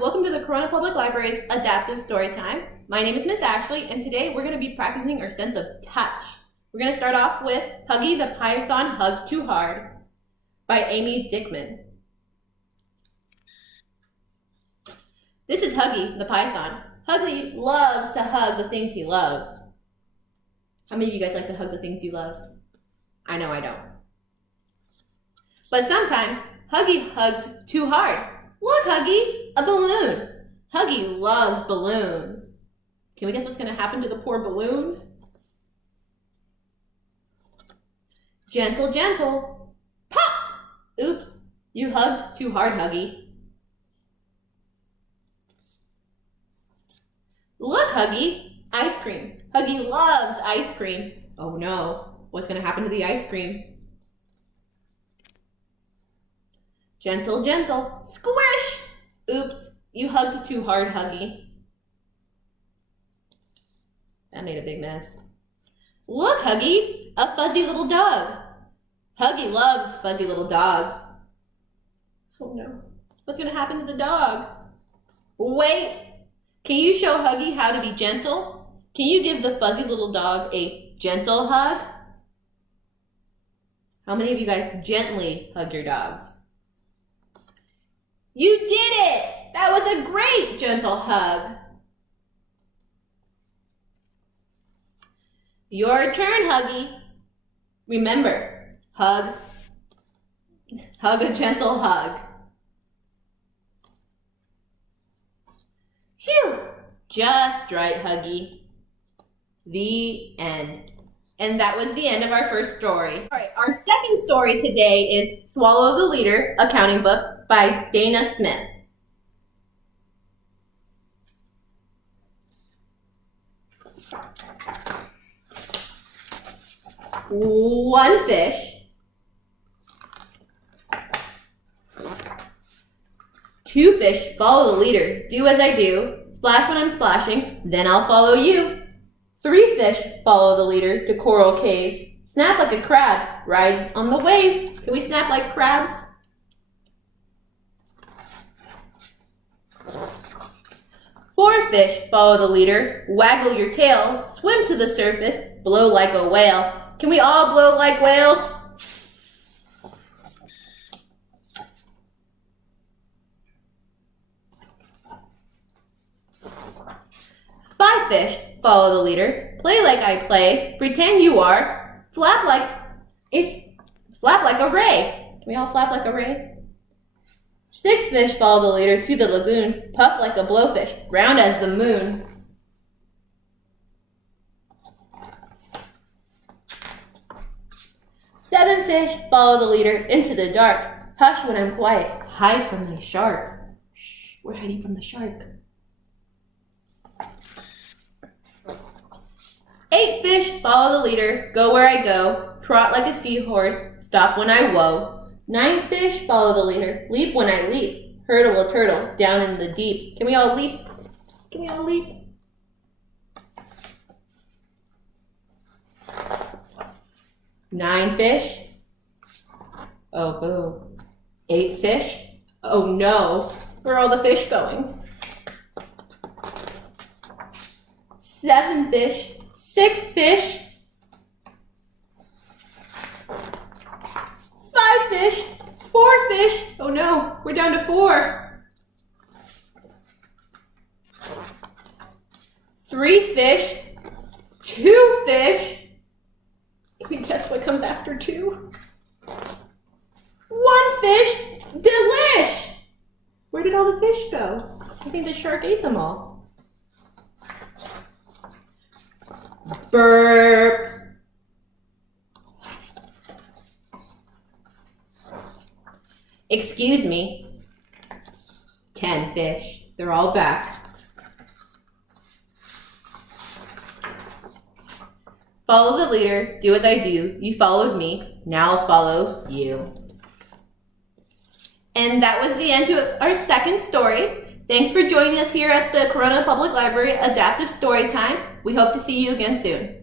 welcome to the Corona Public Library's Adaptive Storytime. My name is Miss Ashley, and today we're going to be practicing our sense of touch. We're going to start off with Huggy the Python Hugs Too Hard by Amy Dyckman. This is Huggy the Python. Huggy loves to hug the things he loves. How many of you guys like to hug the things you love? I know I don't. But sometimes Huggy hugs too hard. Look, Huggy, a balloon. Huggy loves balloons. Can we guess what's going to happen to the poor balloon? Gentle, gentle. Pop! Oops, you hugged too hard, Huggy. Look, Huggy, ice cream. Huggy loves ice cream. Oh no, what's going to happen to the ice cream? Gentle, gentle. Squish! Oops, you hugged too hard, Huggy. That made a big mess. Look, Huggy, a fuzzy little dog. Huggy loves fuzzy little dogs. Oh no, what's going to happen to the dog? Wait, can you show Huggy how to be gentle? Can you give the fuzzy little dog a gentle hug? How many of you guys gently hug your dogs? You did it! That was a great gentle hug. Your turn, Huggy. Remember, hug a gentle hug. Phew! Just right, Huggy. The end. And that was the end of our first story. All right, our second story today is Swallow the Leader, Accounting Book by Danna Smith. One fish. Two fish follow the leader. Do as I do. Splash when I'm splashing, then I'll follow you. Three fish follow the leader to coral caves. Snap like a crab, ride on the waves. Can we snap like crabs? Four fish follow the leader. Waggle your tail, swim to the surface, blow like a whale. Can we all blow like whales? Five fish follow the leader. Play like I play. Pretend you are. Flap like a ray. Can we all flap like a ray? Six fish follow the leader to the lagoon. Puff like a blowfish. Round as the moon. Seven fish follow the leader into the dark. Hush when I'm quiet. Hide from the shark. Shh, we're hiding from the shark. Eight fish follow the leader, go where I go, trot like a seahorse, stop when I whoa. Nine fish follow the leader, leap when I leap, hurdle a turtle down in the deep. Can we all leap? Can we all leap? Nine fish. Oh, boo. Eight fish. Oh no, where are all the fish going? Seven fish. Six fish. Five fish. Four fish. Oh no, we're down to four. Three fish. Two fish. Can you guess what comes after two? One fish. Delish! Where did all the fish go? I think the shark ate them all. Burp. Excuse me. 10 fish. They're all back. Follow the leader. Do as I do. You followed me. Now I'll follow you. And that was the end of our second story. Thanks for joining us here at the Corona Public Library Adaptive Storytime. We hope to see you again soon.